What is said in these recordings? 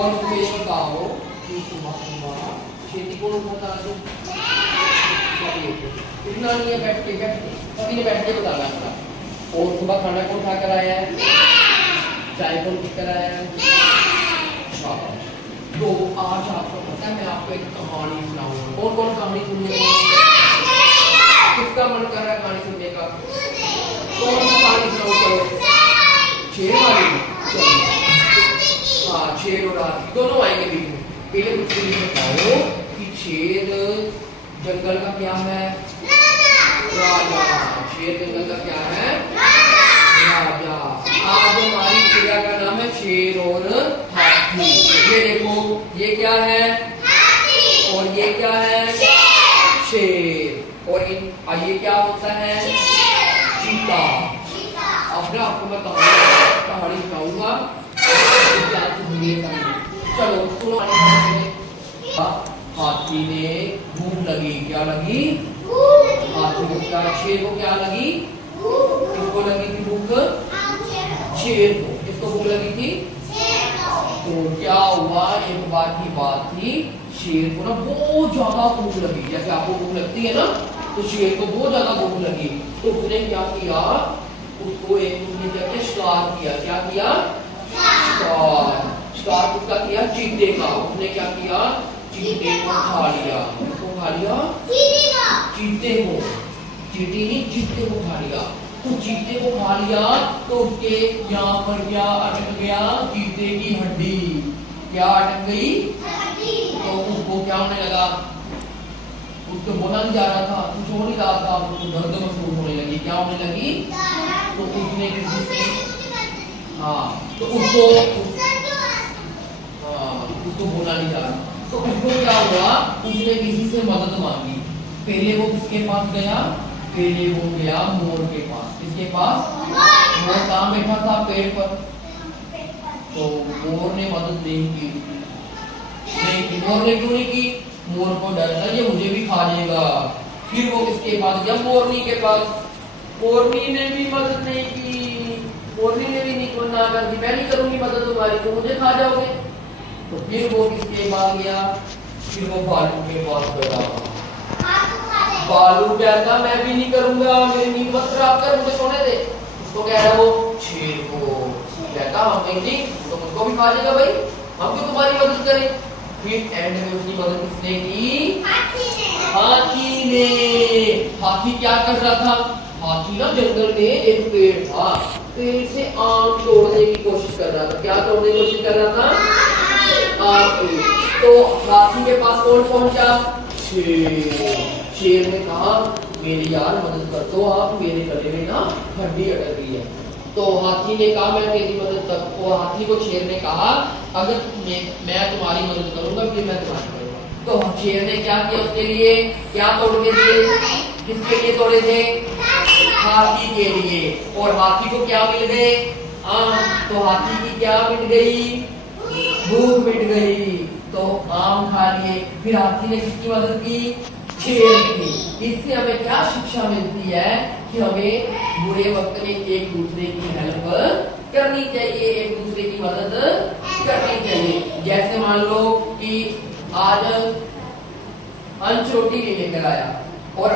और तुम्हें कहो कि सुबह खेती को होता है इतना नहीं है बैठ के सभी ने बैठ के बताना था। और सुबह खाना कौन खा कर आया है? चाय कौन पी कर आया है? तो आज आपको पता है मैं आपको एक कहानी सुनाऊंगा। कौन कौन कहानी सुनने को किसका मन कर रहा है कहानी सुनने का? कौन सी कहानी सुनाऊं? चलो शेर वाली। चलो हाँ शेर और हाथी दोनों आएंगे बीच में। पहले मुझे ये बताओ कि शेर जंगल का क्या है? राजा। शेर जंगल का क्या है? राजा। आज हमारी चिड़िया का नाम है शेर और हाथी। ये देखो ये क्या है? और ये क्या है? शेर। और ये क्या होता है? चीता। अब ना आपको मैं कहानी सुनाऊंगा। चलो सुनो। हाथी ने भूख लगी। क्या लगी? हाथी को क्या? शेर को क्या लगी? किसको लगी थी भूख? शेर को। किसको भूख लगी थी? तो क्या हुआ? एक बार की बात थी, शेर को ना बहुत ज्यादा भूख लगी। जैसे आपको भूख लगती है ना, तो शेर को बहुत ज्यादा भूख लगी। तो उसने क्या किया? उसको एक शिकार किया। क्या किया? शिकार किसका किया? चीते का। उसने क्या किया? चीते को खा लिया। किसको खा लिया? चीते को। चीटी नहीं, चीते को खा लिया। तो चीते को खा लिया तो उसके यहाँ पर क्या अटक गया? चीते की हड्डी। क्या अटक गई? तो उसको क्या होने लगा? उसको बोला नहीं जा रहा था, कुछ हो नहीं रहा था, उसको दर्द महसूस होने लगी। क्या होने लगी? तो उसने किसी से तो उसको बोला नहीं जा रहा। तो उसको क्या हुआ? उसने किसी से मदद मांगी। पहले वो किसके पास गया? पहले वो गया मोर के पास। किसके पास? मोर कहाँ बैठा था? पेड़ पर। तो मोर ने मदद नहीं की। मोर ने क्यों नहीं की? मोर को डर था ये मुझे भी खा लेगा। फिर वो किसके पास गया? मोरनी के पास। मोरनी ने भी मदद नहीं की। मोरनी ने भी नहीं मना कर दी, मैं नहीं करूंगी मदद तुम्हारी, तो मुझे खा जाओगे। तो फिर वो किसके पास गया? फिर वो भालू के पास गया। भालू कहता मैं भी नहीं करूंगा, मेरी नींद मत खराब कर, मुझे सोने दे। उसको कह रहा वो शेर को। कहता हम नहीं तो मुझको भी खा लेगा भाई, हम क्यों तुम्हारी मदद करें। फिर एंड में उसकी मदद किसने की? हाथी ने। हाथी क्या कर रहा था? हाथी ना जंगल में एक पेड़ था, पेड़ से आम तोड़ने की कोशिश कर रहा था। क्या तोड़ने की कोशिश कर रहा था? आम। तो हाथी के पास कौन पहुंचा? शेर। शेर ने कहा मेरी यार मदद कर दो आप, मेरे गले में ना हड्डी अटक गई है। तो हाथी ने कहा मैं तेरी मदद कर। तो हाथी को शेर ने कहा अगर मैं तुम्हारी मदद करूंगा फिर मैं तुम्हारी करूंगा। तो शेर ने क्या किया? उसके लिए क्या तोड़ के दिए? किसके लिए तोड़े थे? हाथी के लिए। और हाथी को क्या मिल गए? आम। तो हाथी की क्या मिट गई? भूख मिट गई। तो आम खा लिए। फिर हाथी ने किसकी मदद की? शेर की। इससे हमें क्या शिक्षा मिलती है कि हमें बुरे वक्त में एक दूसरे की हेल्प करनी चाहिए, एक दूसरे की मदद करनी चाहिए। जैसे मान लो कि आज अंश रोटी लेकर आया और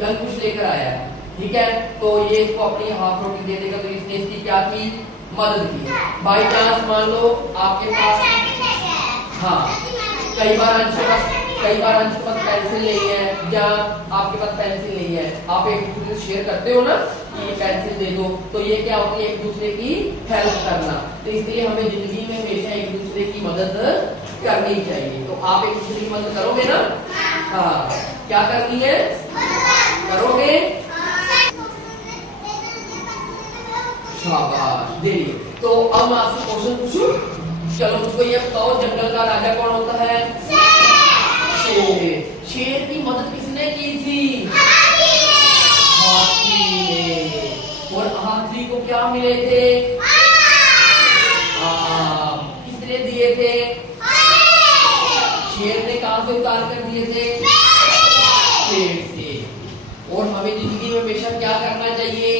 यंग कुछ लेकर आया, ठीक है, तो ये इसको अपनी हाफ रोटी दे देगा, तो इसने इसकी क्या की? मदद की। बाई चांस मान लो आपके पास कई बार अंश के पास पेंसिल नहीं है या आपके पास पेंसिल नहीं है, आप एक दूसरे से शेयर करते हो ना कि ये पेंसिल दे दो, तो ये क्या होती है? एक दूसरे की हेल्प करना। तो इसलिए हमें जिंदगी में हमेशा एक दूसरे की मदद करनी चाहिए। तो आप एक दूसरे की मदद करोगे ना? हाँ, क्या करनी है? करोगे? शाबाश, देखिए। तो अब मैं आपसे क्वेश्चन पूछूं? चलो मुझको ये बताओ जंगल का राजा कौन होता है? शेर। शेर की मदद किसने की थी? हाथी ने। और हाथी को क्या मिले थे? किसने दिए थे? शेर ने कहां से उतार कर दिए थे? पेड़ से। और हमें जिंदगी में हमेशा क्या करना चाहिए?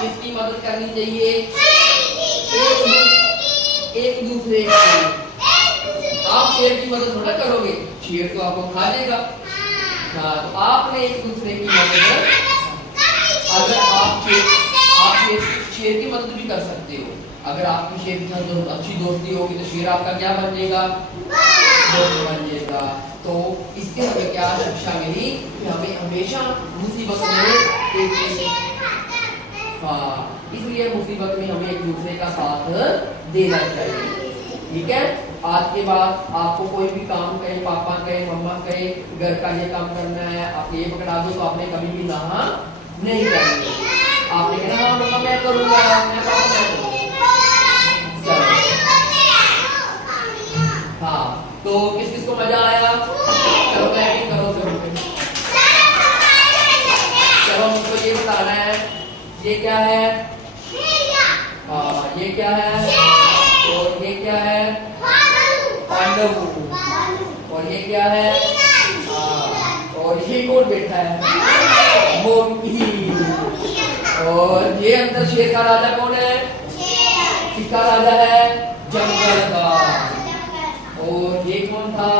किसकी मदद करनी चाहिए? एक दूसरे दूसरे की। आप शेर की मदद थोड़ा करोगे, शेर तो आपको खा लेगा। हाँ, तो आपने एक दूसरे की मदद, अगर आप शेर की मदद भी कर सकते हो। अगर आपकी शेर के साथ अच्छी दोस्ती होगी तो शेर आपका क्या बन जाएगा, दोस्त बन जाएगा। तो इससे हमें क्या शिक्षा मिली कि हमें हमेशा मुसीबत में हाँ, इसलिए मुसीबत में हमें एक दूसरे का साथ देना चाहिए। ठीक है, आज के बाद आपको कोई भी काम कहे, पापा कहे, मम्मा कहे, घर का ये काम करना है, आप ये पकड़ा दो, तो आपने कभी भी ना नहीं करेंगे। आपने कहना हाँ मम्मा मैं करूंगा, मैं पापा मैं करूंगा। हाँ, तो किस किस को मजा आया? चलो बैटिंग करो जरूर। चलो मुझको ये बताना है, ये क्या है? हाँ, ये क्या है? और ये क्या है? पांडव। और ये क्या है? और ये कौन बैठा है? मोंकी। और ये अंदर शेर का राजा कौन है? किसका राजा है? जंगल का। और ये कौन था?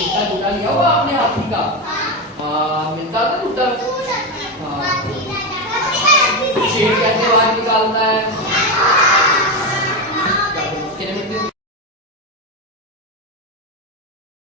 इसका झूठा लिया हुआ आपने हाथी का? हाँ, मिलता था झूठा।